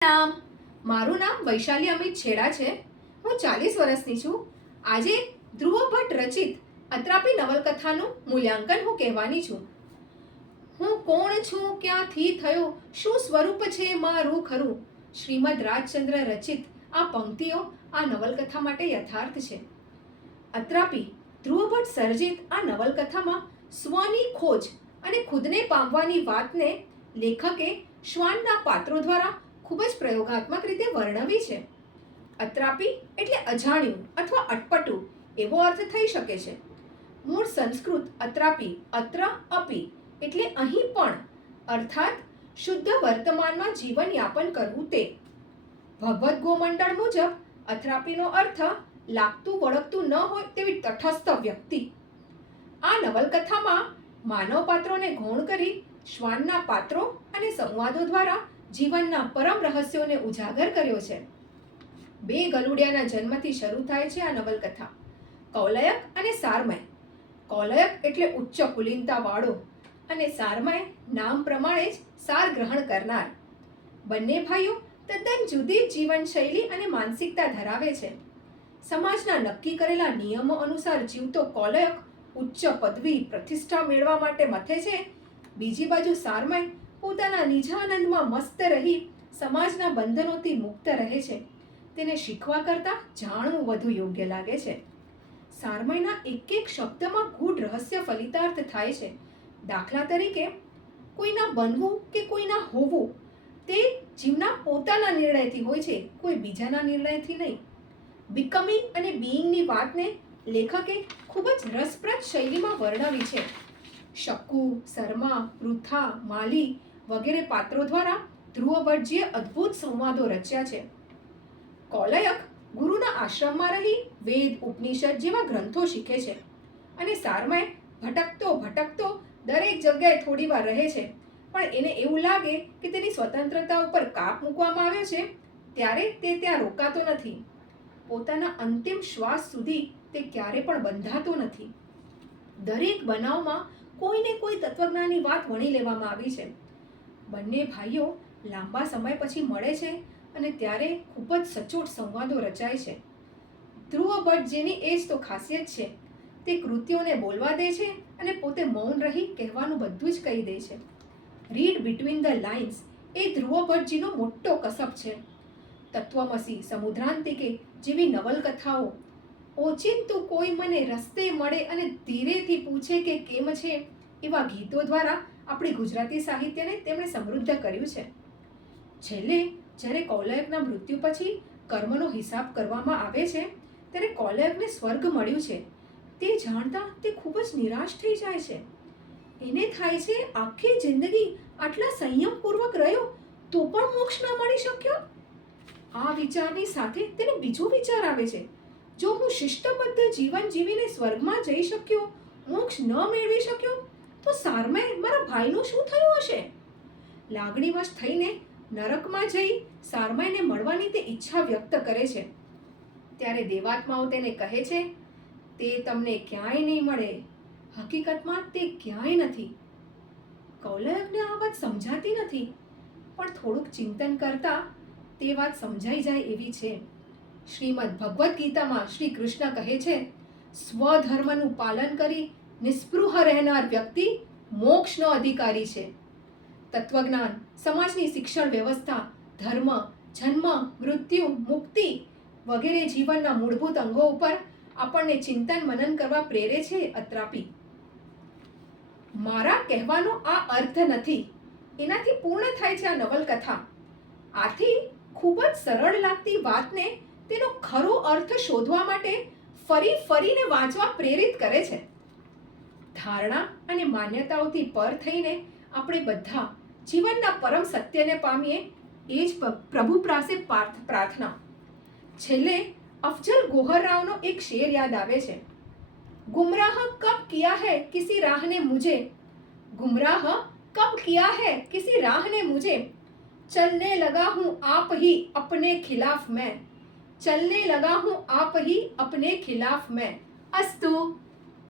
નામ? મારું નામ વૈશાલી અમિત છેડા છે. હું ચાલીસ વર્ષની છું. આજે ધ્રુવ ભટ્ટ રચિત અત્રાપી નવલકથાનું મૂલ્યાંકન હું કહેવાની છું. હું કોણ છું? ક્યાંથી થયો? શું સ્વરૂપ છે મારું ખરું? શ્રીમદ રાજચંદ્ર રચિત, આ પંક્તિઓ આ નવલકથા માટે યથાર્થ છે. અત્રાપી, ધ્રુવ ભટ્ટ સર્જિત, આ નવલકથામાં સ્વની ખોજ અને ખુદને પામવાની વાતને લેખકે શ્વાનના પાત્રો દ્વારા ખૂબ જ પ્રયોગાત્મક રીતે વર્ણવી છે. અત્રાપી એટલે અજાણ્યું અથવા અટપટું, એવો અર્થ થઈ શકે છે. મૂળ સંસ્કૃત અત્રાપી, અત્ર અપી એટલે અહીં પણ, અર્થાત શુદ્ધ વર્તમાનમાં જીવન યાપન કરવું તે. ભગવદ્ ગોમંડળ મુજબ અથરાપીનો અર્થ લાગતું વળગતું ન હોય તેવી તટસ્થ વ્યક્તિ. આ નવલકથામાં માનવ પાત્રોને ગૌણ કરી શ્વાનના પાત્રો અને સંવાદો દ્વારા જીવનના પરમ રહસ્યોને ઉજાગર કર્યો છે. બે ગલુડિયાના જન્મથી શરૂ થાય છે આ નવલકથા. કૌલયક અને સારમય. કૌલયક એટલે ઉચ્ચ કુલીનતાવાળો અને સારમય નામ પ્રમાણે જ સાર ગ્રહણ કરનાર. બંને ભાઈઓ તદ્દન જુદી જીવનશૈલી અને માનસિકતા ધરાવે છે. સમાજના નક્કી કરેલા નિયમો અનુસાર જીવતો કૌલયક ઉચ્ચ પદવી પ્રતિષ્ઠા મેળવવા માટે મથે છે. બીજી બાજુ સારમય પોતાના નિજાનંદમાં મસ્ત રહી સમાજના બંધનોથી મુક્ત રહે છે. તેને શીખવા કરતાં જાણવું વધુ યોગ્ય લાગે છે. સારમયના એક એક શબ્દમાં ગૂઢ રહસ્ય ફલિતાર્થ થાય છે. દાખલા તરીકે, કોઈના બનવું કે કોઈના હોવું તે જીવના પોતાના નિર્ણયથી હોય છે, કોઈ બીજાના નિર્ણયથી નહીં. બિકમિંગ અને બીઈંગની વાતને લેખકે ખૂબ જ રસપ્રદ શૈલીમાં વર્ણવી છે. શકુ, શર્મા, પૃથા, માલી વગેરે પાત્રો દ્વારા ધ્રુવ ભટ્ટજીએ અદ્ભુત સંવાદો રચ્યા છે. કૌલયક ગુરુના આશ્રમમાં રહી વેદ, ઉપનિષદ જેવા ગ્રંથો શીખે છે અને સારમય ભટકતો ભટકતો દરેક જગ્યાએ થોડી વાર રહે છે. પણ એને એવું લાગે કે તેની સ્વતંત્રતા ઉપર કાપ મૂકવામાં આવ્યો છે, ત્યારે તે ત્યાં રોકાતો નથી. પોતાના અંતિમ શ્વાસ સુધી તે ક્યારે પણ બંધાતો નથી. દરેક બનાવમાં કોઈને કોઈ તત્વજ્ઞાનની વાત વણી લેવામાં આવી છે. બંને ભાઈઓ લાંબા સમય પછી મળે છે અને ત્યારે ખૂબ જ સચોટ સંવાદો રચાય છે. ધ્રુવ ભટ્ટ જેની એ જ તો ખાસિયત છે. તે કૃત્યોને બોલવા દે છે અને પોતે મૌન રહી કહેવાનું બધું જ કહી દે છે. રીડ બિટવીન ધ લાઇન્સ એ ધ્રુવ ભટ્ટજીનો મોટો કસબ છે. તત્વમસી સમુદ્રાંતિકે જેવી નવલકથાઓ, ઓચિંતું કોઈ મને રસ્તે મળે અને ધીરેથી પૂછે કે કેમ છે? એવા ગીતો દ્વારા આપણી ગુજરાતી સાહિત્યને તેમણે સમૃદ્ધ કર્યું છે. છેલ્લે, જ્યારે કૌલયકના મૃત્યુ પછી કર્મનો હિસાબ કરવામાં આવે છે, ત્યારે કૌલયકને સ્વર્ગ મળ્યું છે. તે જાણતા તે ખૂબ જ નિરાશ થઈ જાય છે. એને થાય છે, આખી જિંદગી આટલા સંયમપૂર્વક રહ્યો, તો પણ મોક્ષ ન મળી શક્યો? આ વિચારની સાથે તેને બીજો વિચાર આવે છે. જો હું શિષ્ટબદ્ધ જીવન જીવીને સ્વર્ગમાં જઈ શક્યો, મોક્ષ ન મેળવી શક્યો તો સારમય મારા ભાઈનું શું થયું હશે? લાગણીવશ થઈને નરકમાં જઈ સારમયને મળવાની તે ઈચ્છા વ્યક્ત કરે છે. ત્યારે દેવાત્માઓ તેને કહે છે, તે તમને ક્યાંય નહીં મળે. હકીકતમાં તે ક્યાંય નથી. કૌલયકને આ વાત સમજાતી નથી, પણ થોડુંક ચિંતન કરતા તે વાત સમજાઈ જાય એવી છે. શ્રીમદ ભગવદ્ ગીતામાં શ્રી કૃષ્ણ કહે છે, સ્વધર્મનું પાલન કરી નિસ્પૃહ રહેનાર વ્યક્તિ મોક્ષનો અધિકારી છે. તત્વજ્ઞાન, સમાજની શિક્ષણ વ્યવસ્થા, ધર્મ, જન્મ, મૃત્યુ, મુક્તિ વગેરે જીવનના મૂળભૂત અંગો ઉપર આપણને ચિંતન મનન કરવા પ્રેરે છે અત્રાપી. મારા કહેવાનો આ અર્થ નથી. એનાથી પૂર્ણ થાય છે આ નવલકથા. આથી ખૂબ જ સરળ લાગતી વાતને તેનો ખરો અર્થ શોધવા માટે ફરી ફરીને વાંચવા પ્રેરિત કરે છે. ધારણા અને માન્યતાઓથી પર થઈને આપણે બધા જીવનના પરમ સત્યને પામીએ એ જ પ્રભુ પ્રાસે પ્રાર્થના. છેલ્લે અફજલ ગોહરરાવનો એક શેર યાદ આવે છે. ગુમરાહ કબ કિયા હૈ કિસી રાહ ને મુજે? ગુમરાહ કબ કિયા હૈ કિસી રાહ ને મુજે? ચલને લગા હું આપ ही अपने खिलाफ मैं चलने लगा हूँ आप ही अपने खिलाफ मैं अस्तु